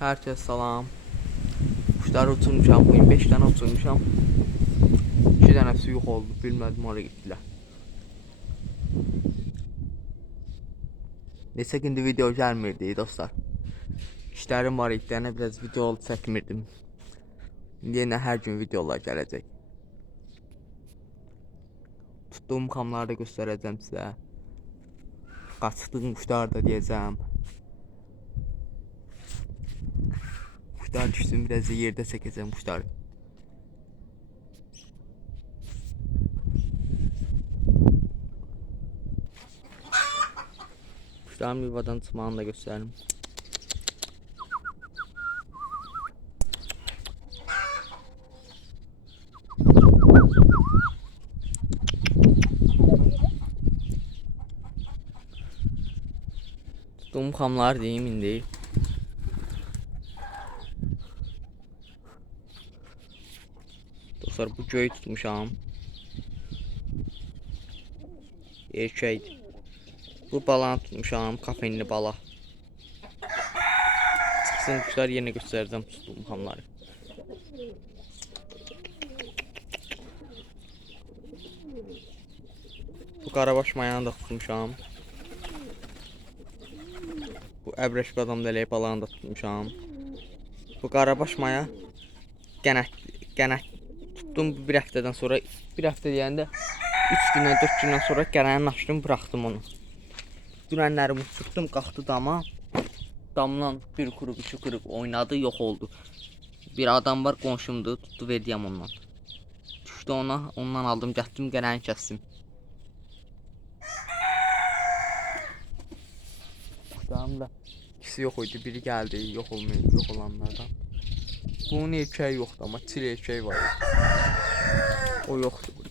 Herkes salam. Kuşları uçurmuşam. Bugün 5 tane uçurmuşam. 2 tanesi yok oldu. Bilmedim oraya gittiler. Neyse gündür video gelmirdi dostlar. İşlerim var idi. Yəni biraz video çəkmirdim. Yine her gün videolar gelecek. Tuttuğum kamları da göstereceğim size. Kaçtığım kuşlar da diyeceğim. Kuşlar düşsün biraz da yerde çekeceğim kuşları. Kuşların yuvadan çıkmağını da gösterelim. Tuttuğum kamlar diyeyim indi. Dostlar bu göğü tutmuşam. Erkək. Bu balanı tutmuşam, kafenli bala. Çıxsın kuşlar yenə göstərəcəm tutduğum kamları. Bu qarabaş mayanı da tutmuşam. Bu əbrəş qadam dələk balanı da tutmuşam. Bu qarabaş maya gənək gənək tutdum bir həftədən sonra bir həftə deyəndə 3 gündən 4 gündən sonra gənəni açdım, buraxdım onu. Dünənlərimi tutdum, qalxdı dama. Damdan bir kuruq, iki kuruq oynadı, yox oldu. Bir adam var qonşumdur, tutdu verdiyəm ondan. Düşdü ona, ondan aldım, gətirdim, gənəni kəsdim. Kuşlarım da ikisi yok idi, biri geldi, yok olmayan, yok olanlardan. Bunun erkeği yoktu ama çil erkeği var. O yoktu burada.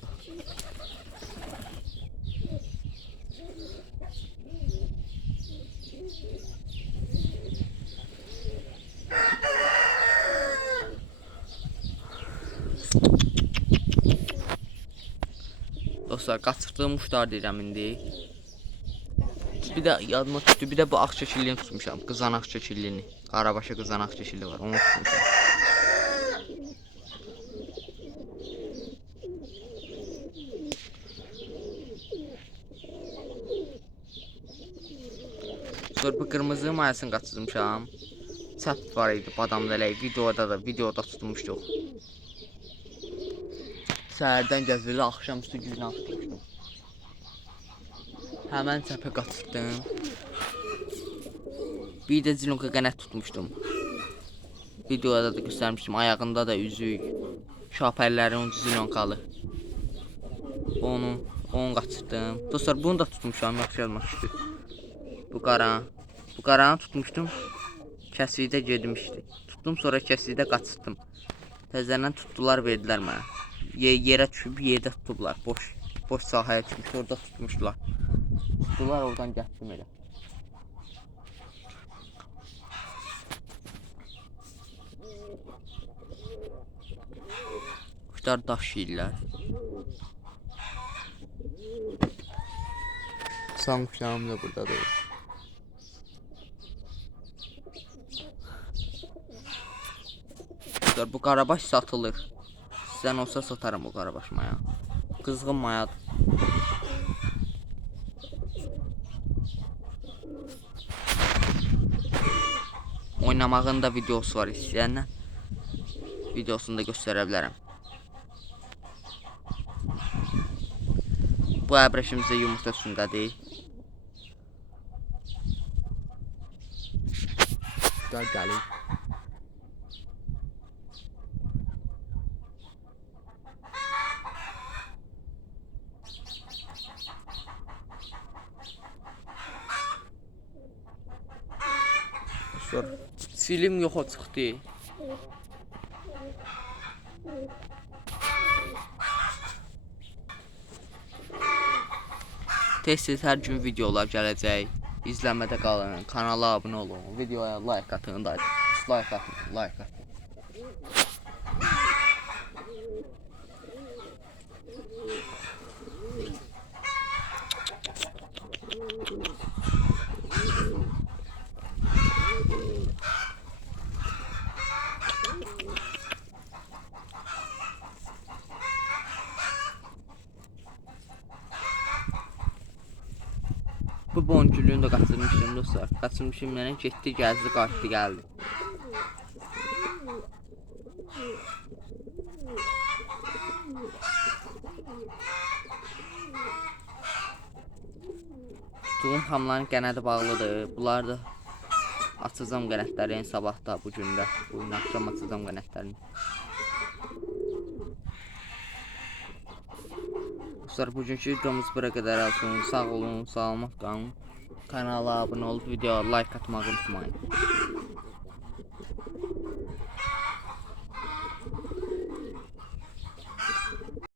Dostlar qaçırdığım kuşlar deyirəm indi. Bir də yadıma düşdü, bir də bu ağçəkillini tutmuşam. Qızan ağçəkillini. Qarabaşa qızan ağçəkilli var, onu tutmuşam. Bu qırmızı mayasını qaçırmışam. Çat var idi, badam dələk. Videoda da, videoda tutmuşduq. Səhərdən gəzirdi, axşamüstü güclə tutmuşdum. Hemen çəpə qaçırdım. Bir də zilonka qənət tutmuşdum. Videoda da göstərmişdim. Ayağında da üzük. Şapərləri onun zilonkalı. Onu, onu qaçırdım. Dostlar bunu da tutmuşam. Yaxşı yadıma düşdü. Bu qara. Bu qaranı tutmuşdum. Kəsikdə getmişdi. Tutdum sonra kəsikdə qaçırdım. Təzədən tutdular, verdilər mənə. Ye yerə düşüb yerdə tutublar. Boş boş sahəyə çıxmış, orada tutmuşdular. Tutdular, oradan gətirdim elə. Kuşlar daş yeyirlər. Kuşağım da buradadır. Kuşlar bu karabaş satılır. Sizden olsa satarım bu karabaş maya. Kızgın mayadır. Oynamağın da videosu var istəyənlər. Videosunu da göstərə bilərəm. Bu əbrəşimiz də yumurta üstündədir. Gəl gəlir. Sonra silim yoxa çıxdı. Tez-tez hər gün videolar gələcək. İzləmədə qalın, kanala abunə olun, videoya like atın da. Like atın, like atın. Bonculuğunu da kaçırmışım dostlar. Kaçırmışım yani getdi, gəzdi, qayıtdı, gəldi. Tutduğum hamların qənədi bağlıdır. Bunlar da açacağım qənətlərini sabah da bu gün də. Bu gün axşam açacağım qənətlərini. Dostlar bugünkü videomuz bura qədər olsun. Sağ olun, salamat qalın. Kanala abunə olub videoya like atmağı unutmayın.